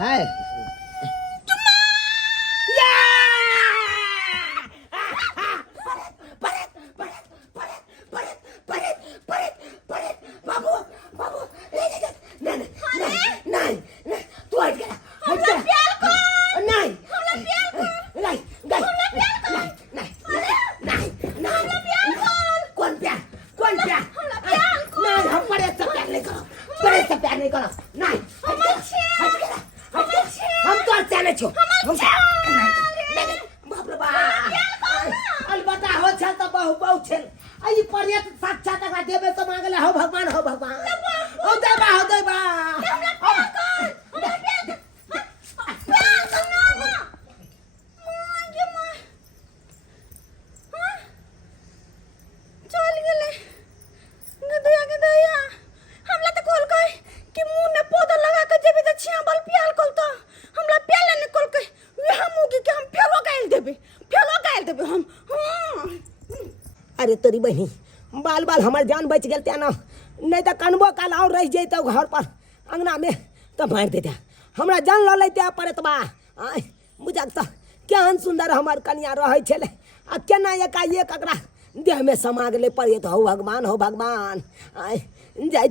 है अरे तोरी बहनी बाल बाल हमार जान बच गए त्या ना नहीं तो कनबो काल और रह जैतो घर पर अंगना में तो मार देता हमरा जान लो लेते पड़त बा बुझा तो क्या सुंदर हमार कन्या रहे छले आ केना एकाएक एकरा देह में समा गले पड़े तो हो भगवान जाई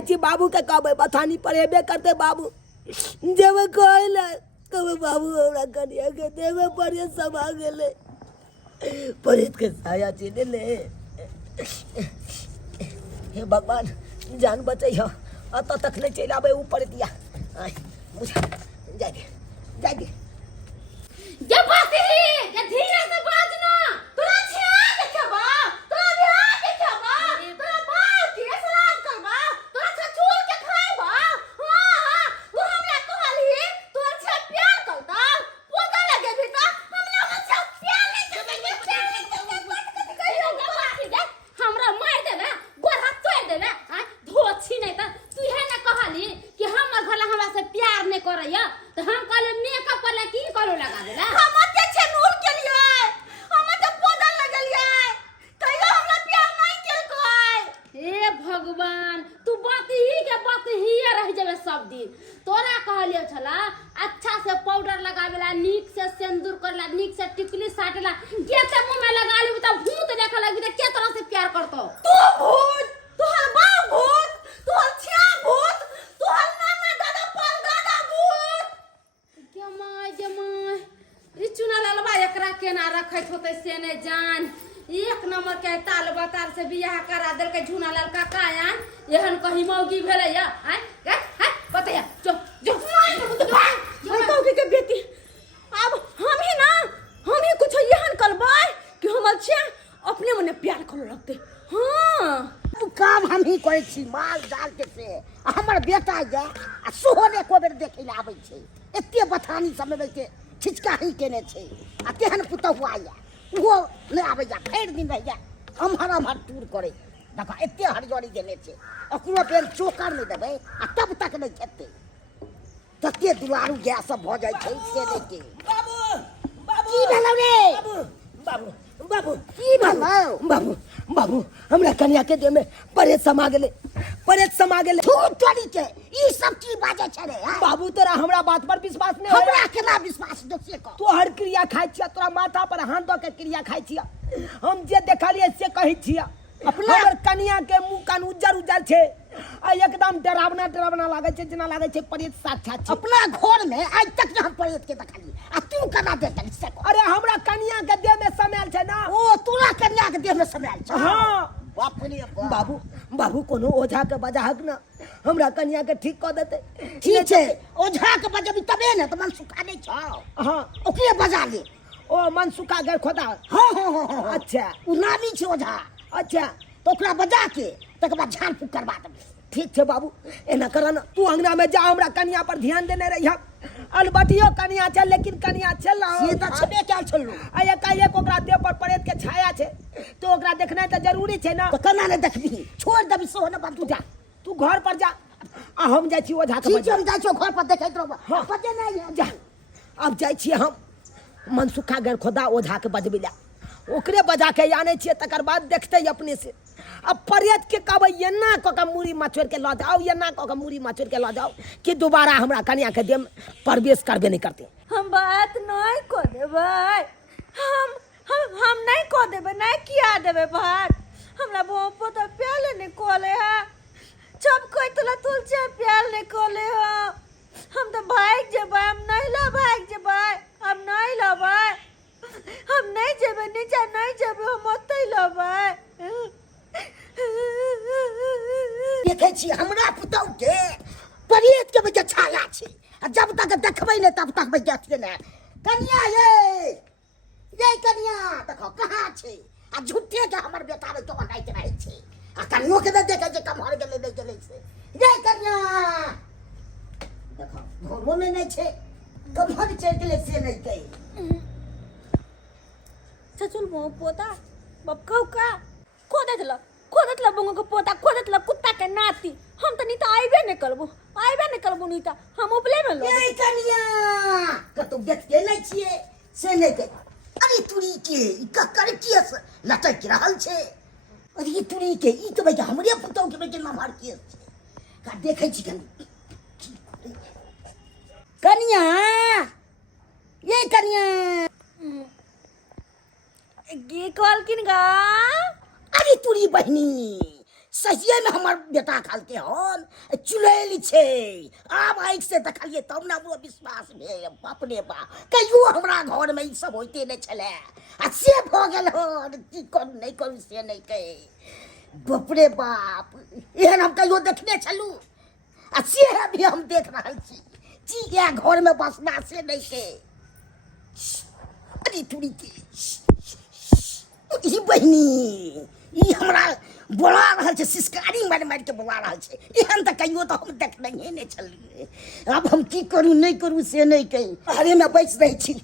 छी बाबू के कहबे बथानी पर हेबे करते बाबू जेबे कहले कहबे बाबू हमरा कन्या के देह में पड़े समा गले परेत के साया चीने ले हे भगवान जान बचे हो अत तक ले चल आबे ऊपर दिया बुझा जागे जे बाती जे धीरे से बाजना तोरा छिया देखबा तोरा बिहार देखबा तोरा बात के सलाम करबा तोरा से छोड़ के खाइबा हां वो हमरा कहली तोरा से प्यार करता पोदा लगे भी त हमरा से प्यार नहीं करबे कहियो बाती दे हमरा मार देबे गोर हाथ तोड़ देबे धोछी नहीं त तू है ना कहली कि हमर भला हमरा से प्यार नहीं करैया तो हम कहले मेकअप वाला की करो लगा देला हम ते छे नूर के लिए हम ते पोदन लगलिए कहियो हमरा प्यार नहीं केल कोई हे भगवान तू बात ही रह जाबे सब दिन तोरा कहलियो छला अच्छा से पाउडर लगावेला नीक से सिंदूर करला नीक से टिकली साटेला केते मुंह में लगा लेबी त भूत देखे लगबी त के तरह से प्यार करतो तू भूत तोहर बाप भूत तोहर छिया भूत तोहर नाना दादा पर दादा भूत जमाय ई चुना ललबा एकरा केना रखैत होतै से ने जान एक नंबर के ताल बताल से बियाह करा देल के झुना लाल काका यान एहन कहीं मौगी भेलै या बताया जो कहू के बेटी अब हम ही कुछ एहन करबै कि हम अच्छा अपने मने प्यार करे लगते हां काम हम ही करे छी माल डाल के से हमर बेटा जा आ सोहने को बेर देखे ले आबै छै एते बथानी समय के छिचका ही केने छै आ तेहन पुतहु आया वो ले आबै जा फेर दिन रह जा हम टूर करे देखा एते हरियरी देने छै ओकरो बेर चोकर नहीं देबै आ तब तक नहीं खेते तते दुआरू गैस सब भ जाय छै से लेके बाबू की भेलौ रे बाबू की भेलौ बाबू हमरा कन्या के देह में परेत समा गेले झूठ चोरी के ई सब की बाजे छै रे बाबू तोरा हमरा बात पर विश्वास नहीं हमरा केना विश्वास दोसे को तो हर क्रिया खाइ छिया तोरा माथा पर हाथ द के क्रिया खाइ छिया हम जे देखलिए से कहै छिया अपना हमर कन्या के मुंह कान उज्जर छै आ एकदम डरावना लागे छै जना लागे छै परेत साक्षात छै अपना घर में आज तक हम परेत के देखलिए आ तू केना देखली से अरे हमरा कन्या के देह में समायल छै ना ओ तोरा कन्या के देह में समायल छै हां बाप रे बाबू कोनो ओझा के बजाहक ना हमरा कन्या के ठीक क देते ठीक छै ओझा के बजबी तबे ने त मन सुखा नहीं छ हां ओकरे बजा ले ओ मन सुखा गए खोदा हां अच्छा उ नामी छै ओझा अच्छा तो ओकरा बजा के तक बाद झाड़ फूक करबा देबे ठीक छै बाबू एना कर ना तू अंगना में जा हमरा कन्या पर ध्यान देने रही अलबटियो कन्या छै लेकिन कन्या चल से त छबे क्या छल्लू आ एकाएक ओकरा देह पर परेत के छाया छै तो ओकरा देखना त जरूरी छै ना तो केना ने देखबी छोड़ देबी सोह न तू जा तू घर पर जा आ हम जाइ छी ओझा के ठीक हम जाइ छी घर पर देखैत रहब पते नहीं जा अब जाइ छी हम मनसुखा गैर खोदा ओझा के बजबिला ओकरे बजा के आने छिए तकर बाद देखते अपने से अब प्रेत के कहबै एना कऽ के मूड़ी मछोड़ के लऽ जाओ, एना कऽ के मूड़ी मछोड़ के लऽ जाओ कि दोबारा हमरा कन्या के देह में प्रवेश करबे नहीं करते। हम बात नहीं को देबै, हम नहीं को देबै, नहीं किया देबै बात। हमरा बहु पोता प्याले नहीं कोले है, जब कोई तुला तुलचे प्याल नहीं कोले हो। हम तो भाग जेबै, हम नहीं ला भाग जेबै, हम नहीं लबै, हम नहीं जेबै नीचे, नहीं जेबै, हम ओतै लबै। देखे छी हमरा पुतहु के प्रेत के वजह छाया छै, आ जब तक देखबै नहीं तब तक मैं देखिए ना। कन्या ये कन्या देखो कहाँ छै, आ झूठे के हमर बेटा रे तो बनाइत रहे छै, आ कन्यो के देखे जे कमहर गेले नहीं गेले छै। ये कन्या देखो घरो में नहीं छै, कमहर चल गेले से नहीं कही। सचुल बहु पोता बब कहू का खोदत ला बंगो के पोता, खोदत ला कुत्ता के नाती। हम तो नहीं तो आइबे नहीं करबो नहीं तो हम उपले में लो। ये कन्या कतौ देखते नहीं छिए से नहीं कही। अरे तुरी के ई ककर केस लटक रहल छे, अरे ई तुरी के ई तो भाई हमरे पुतौ के बेटे नमहर केस छे। का देखै छी कन्या ये कन्या गे कॉल किन गा। अरे तुरी बहनी सहिए में हमर बेटा खालते हन चुलैल छे। आब आँख से देखलिए तब ना वो विश्वास भेल। बाप रे बा कहियो हमरा घर में ई सब होइते नहीं छले, आ से भ गेल हन की करू नहीं करू से नहीं कहे। बाप रे बाप एहन हम कहियो देखने छलू, आ से अभी हम देख रहल छी जी या घर में बसना से नहीं के। अरे तुरी के ई बहनी ई हमरा बोला रहल छे, सिसकारी मार मार के बोला रहल छे। एहन त कहियो तो हम देखने नहीं छलिए। अब हम की करू नहीं करू से नहीं कही। अरे मैं बैठ रही छी,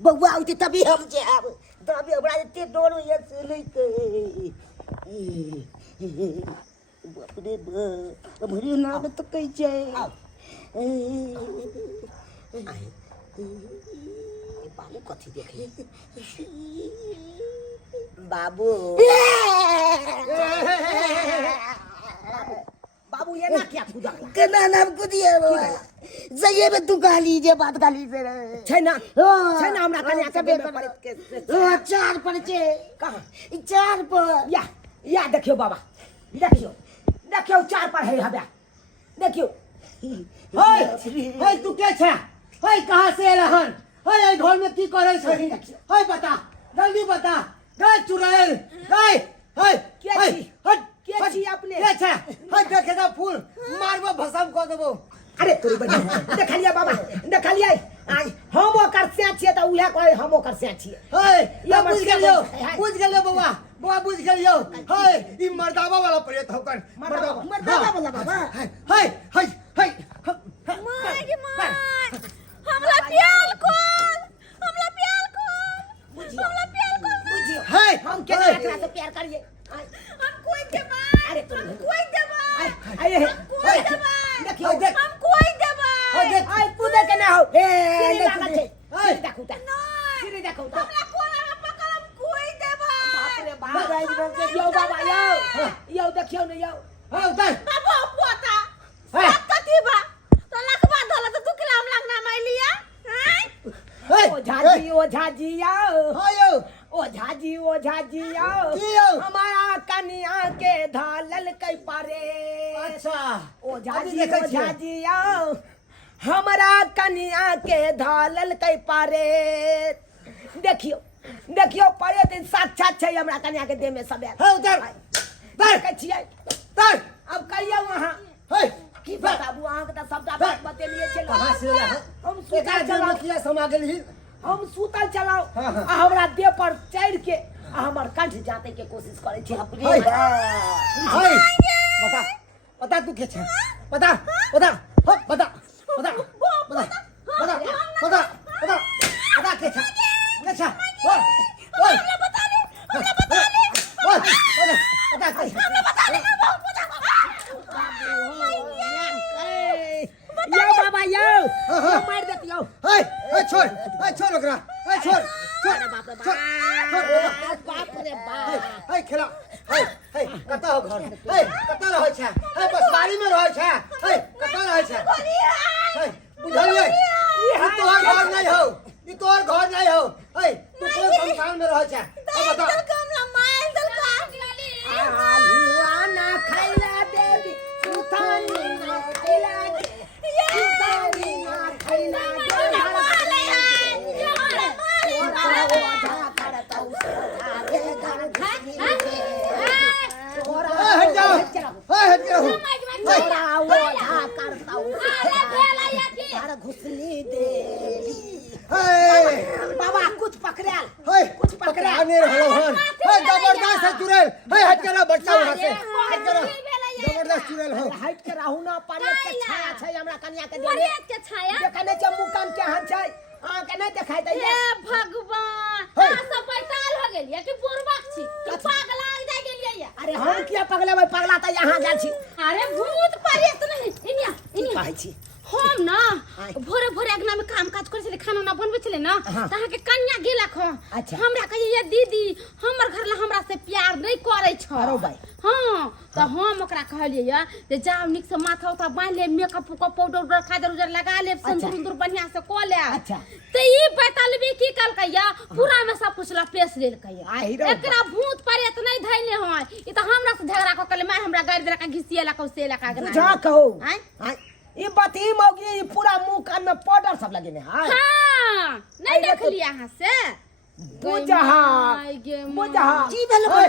बउआ उठे तभी हम जे आब तभी हमरा एते डर होइए से नहीं कही। बाप रे बाप हमरे नाम तो कही जाए। बाबू कथी देखे बाबू बाबू ये ना क्या खुदा केना नाम कुदिए बाबा जइए में तू गाली जे बात गाली से छै ना हमरा कन्या के देह में पर के चार पर छे कहां ई चार पर या देखियो बाबा, देखियो चार पर है हबे देखियो। हे तू के छे, हे कहां से एलहन, हे घर में की करे छै, हे बता जल्दी बता। गे चुड़ैल हे के छी अपने के छे, हे देखे तो फूल मारबो भसम क देबो। अरे तोरी बड़ी देखलिए बाबा देखलिए हम ओकर से छिए त उहे कहे हम ओकर से छिए। हे ये बुझ गेलियो बउआ बुझ गेलियो। हे ई मर्दावा वाला प्रेत होकर मर्दावा वाला बाबा हे हे हे माय गे माय हमरा प्याल कोन, हमरा प्याल कोन, हमरा प्याल कोन। बुझियो हे हम केना एकरा से प्यार करिए। हम कोई देबै, अरे तू हम कोई देबै, आए कोई देबै, देखियो देख हम कोई देबै। देख आई कूदे के ना हो ए लागल छै हे देखू त नहीं सिरी देखू त हमरा कोना में पकड़ हम कोई देबै। बाप रे बाप यो बाबा यो देखियो न यो हे उतर बाबा पोता हे कथी बा तो लखबा धला तो तू किला हम लगना मैलिया हैं। हे ओ झाजी आओ हायो ओ झाजी आओ की यौ? हमारा कन्या के धालल कई पारे। अच्छा ओ अभी देखै छियै। झाजी आओ हमारा कन्या के धालल कई पारे। देखियो परे दिन साक्षात छै हमरा कन्या के देह में सबे। हे उतर देखै छियै उतर अब कहियो वहां हे की बताबू अहाँ के त सबटा बात बतेलिए छै। कहां से एला हम एका सुतल दिन में चलाओ किया समा गेलही। हम सुतल चलाओ हाँ, हाँ। आ हमरा देह पर चढ़ के आ हमर कंठ जाते के कोशिश करे छै। हे हे बता बता तू के छे बता बता हो बता बता बता बता बता बता के छे ओ ओ बता दे, हमरा बता दे, बता के हमरा बता दे यो बाबा यो मार देतियो। हे छोड़ ओकरा हे छोड़ बाप रे बाप हे खेला हे रहै छै हे बसवारी में रहै छै हे कतऽ रहै छै हे बुझलियै ई तोहर घर नहीं हो ई तोहर घर नहीं हो हे तू कोन संस्थान में रहै छै हे बता कमला मार दल का आलुआ ना खैला देवी सुथानी ना खैला दे सुथानी ना खैला दे हट जाओ हट जाओ घुसली देवी हे बाबा कुछ पकड़ाल हे कुछ पकड़ाने रहलो हन हे जबरदस्त है चुड़ैल हे हट चलो बच्चा वहां से हट चलो जबरदस्त चुड़ैल हो हट के रहू ना परेत के छाया छै हमरा कन्या के देले परेत के छाया देखने छ मुकाम के हन छै आ के नहीं देखाई दै हे भगवान हे। आ सब पैताल हो गेलिए कि बुरबक छी कि पागल आ जाय गेलिए या अरे हम किया पगले भाई पगला त यहाँ गेल छी अरे भूत परेत नहीं इनिया कहै छी हम ना आय। भोरे भोरे अगना में काम काज करे छले खाना ना बनबे छले ना हाँ। तहा के कन्या गेला ख अच्छा। हमरा कहिए ये दीदी हमर घर ला हमरा से प्यार नहीं करे छ अरे भाई। हां तो हम ओकरा कहलिए या जे जाओ निक से माथा उठा बांध ले मेकअप को पाउडर उडर खादर उजर लगा ले अच्छा। सिंदूर बढ़िया से को ले अच्छा। तो ई बतालबी की कल कहिया पूरा में सब कुछ ला पेश लेल कहिया आही रो एकरा भूत परेत नहीं धैले होय ई तो हमरा से झगड़ा को कले मैं हमरा गाड़ी दरा का घिसिएला को सेला का गना जा कहो आय आय ये बती मौगी ये पूरा मुंह कान में पाउडर सब लगेने हां हाँ नहीं अरे देख तो- लिया यहाँ से बुझहा बुझहा की भेल हे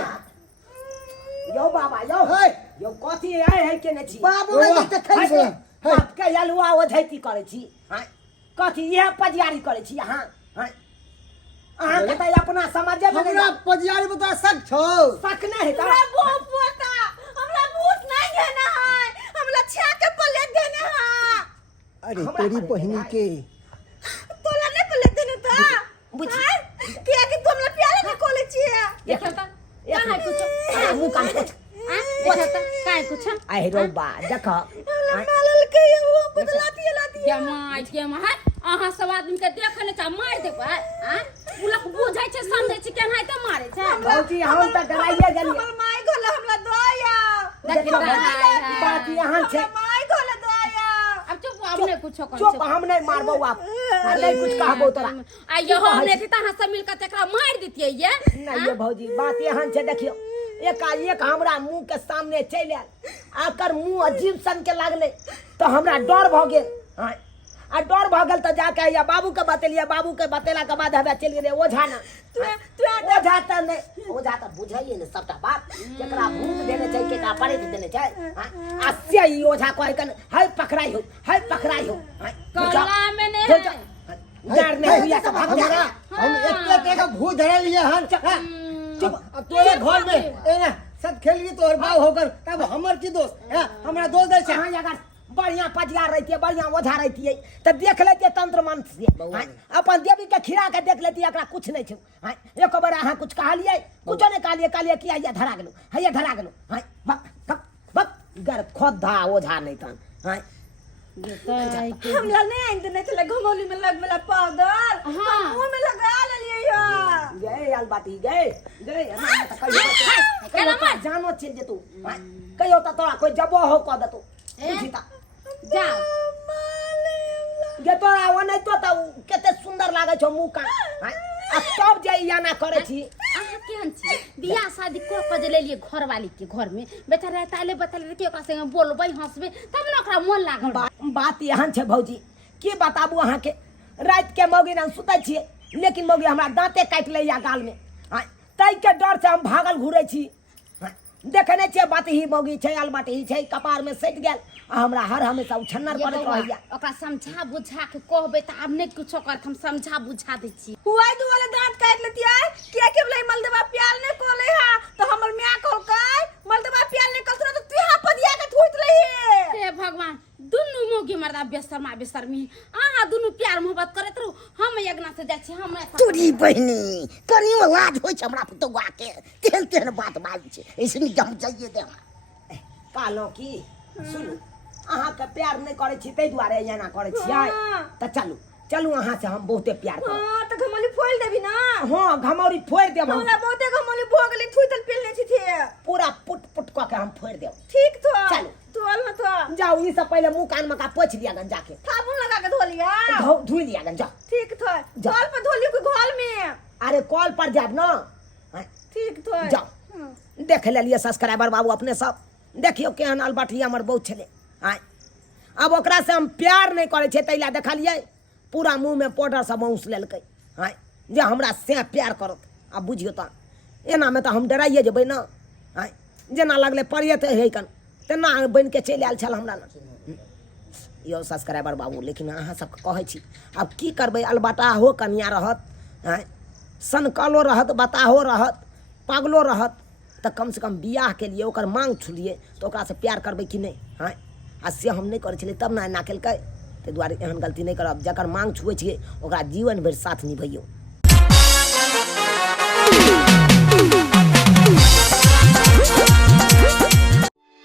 यो बाबा यो हे यो कथी है के ने छी बाबू नहीं देखै छै बाप के अलुआ ओझैती करे छी हां कथी यह पजियारी करे छी हां हां अहाँ के त अपना समझे में हमरा पजियारी बता सक छौ शक नहीं है हमरा भूत पोता हमरा भूत नहीं देना है हमरा छा के प्लेट देना है अरे तेरी बहनी के तोला नहीं प्लेट देना था बुझ क्या कि तुम लोग प्यारे में कोले छिए देखो तो क्या है कुछ मुंह कान पोछ देखो तो क्या है कुछ आई रो बा देखो मालल के वो बदलाती के माय अहाँ सब आदमी के देखे ने चा मार दे भाई हां उलक बुझाय छै समझै छै केना त मारे छै भौजी हम त डराइए गेलिए हमर माय गोले हमरा दया देखो बात यहाँ छै माय गोले दया अब चुप हमने कुछो कर चुप हम नहीं मारबो आप नहीं कुछ कहबो तोरा आइयो हमने थी तहाँ सब मिलकर तेकरा मार देतिए ये नहीं ये भौजी बात यहाँ छै देखियो एक हमरा मुंह के सामने चल आयल आकर मुंह अजीब सन के लागले तो हमरा डर भ गेल हां आ डर भ गेल त जाके या बाबू के बतेलिए बाबू के बतेला के बाद हवे चल गेले ओझा ना ओझा त नहीं ओझा त बुझाइए ने सबटा बात केकरा भूत देने छै केकरा परेत देने छै आ से ई ओझा कहै कन है पकड़ाई हो कला में ने डर नहीं हुआ सब भाग हमरा जा हम एक एक भूत धरे लिए हन चुप अब तोरे घर में ए ना सब खेल गई तोहर बाप होकर तब हमर की दोस्त है हमरा दोस्त है हाँ अगर बढ़िया पजियार रहती है बढ़िया ओझा रहती है तो देख लेती तंत्र मंत्र से हाँ, अपन देवी के खिरा के देख लेती एकरा कुछ नहीं छे हाँ, एक बार अहाँ कुछ कहलिए कुछ नहीं कहलिए कि हैया धरा गेलो हाँ बक बक बक गर खोदा ओझा नहीं तन हाँ हमला नहीं आइन नहीं चले घमौली में लग मेला पागल हां मुंह में लगा ले लिए यार गए अलबाटी गए कहियो त जानो चल जे तू कहियो त तोरा कोई जबो हो क दतो बुझिता जा ये तोरा वो नहीं तो केते सुंदर लागे छो मुंह का आ तब जे या ना करे छी अहाँ केहन छी बियाह शादी को के ले लिए घर वाली के घर में बेचारा ताले बतले के ओकरा संगे बोलबै हंसबे तब न ओकरा मन लागल बात यहाँ छे भौजी की बताबू अहाँ के रात के मौगी ना सुतै छिए लेकिन मौगी हमरा दांते काट ले या गाल में तै के डर से हम भागल घुरे छी देखने छे बात ही मौगी छे अलबाटी ही छे कपार में सट गेल हमरा हर हमेशा उछन्नर ये करत बौआ, रहैया ओकरा समझा बुझा के कहबे त आब नहीं कुछो करत हम समझा बुझा दै छी हुआई दु वाले दांत काट लेती है क्या के बोले मलदबा प्याल ने कोले हा तो हमर मियां कहल काय मलदबा प्याल ने कलसरा तो तू हां पदिया के थूत रही हे भगवान दुनु मोगी मर्दा बेशर्मा बेशर्मी आहा दुनु प्यार मोहब्बत करत रहू हम यज्ञना से जाय छी हम तोरी बहनी कनियो लाज होय छै हमरा पुतौआ के तेहन बात बाजी छै ऐसनी हम जाइए दे कालो की सुनू अहाँ के प्यार नहीं करे छी तै दुआरे एना करे छियै त चलू अहाँ से हम बहुते प्यार करब हां तो घमली फोड़ खोल देबी ना हाँ घमौरी फोड़ देब हम हमरा बहुते घमौली भो गेली थुइतल पेलने छी थे पूरा पुट पुट कऽ के हम फोड़ देब ठीक तो चलो। तोल न तो जाओ ई सब पहले मुंह कान मका पोछ लिया गन जाके साबुन लगा के धो लिया धुई लिया गन जाओ ठीक तो जा। कल पर धो लियो कि घोल में अरे कॉल पर जाब ना हैं, ठीक तो जाओ देख लेलिए सब्सक्राइबर बाबू अपने सब देखियो केहन अलबाठी हमर बहुत छले आय अब ओकरा से हम प्यार नहीं करे छे तैला देखलिए पूरा मुंह में पाउडर सब औंस लेलकै आय जे हमरा से प्यार करत अब बुझियो त एना में तो हम डराइए जेबै ना आय जेना लगले परिये त हे कन तेना बन के चलि आयल छल हमरा ना यो सब्सक्राइबर बाबू लेकिन अहाँ सब कहै छी अब की करबै अलबाटा हो कनिया रहत आय सनकलो रहत बताहो रहत पागलो रहत तो कम से कम बियाह के लिए ओकर मांग छुलिए तो ओकरा से प्यार करबै कि नहीं हाँ आ से हम नहीं करै छलिए तब ना एना केलकै ताहि दुआरे एहन गलती नहीं करब जकर मांग छुए छियै ओकरा जीवन भरि साथ निभैयौ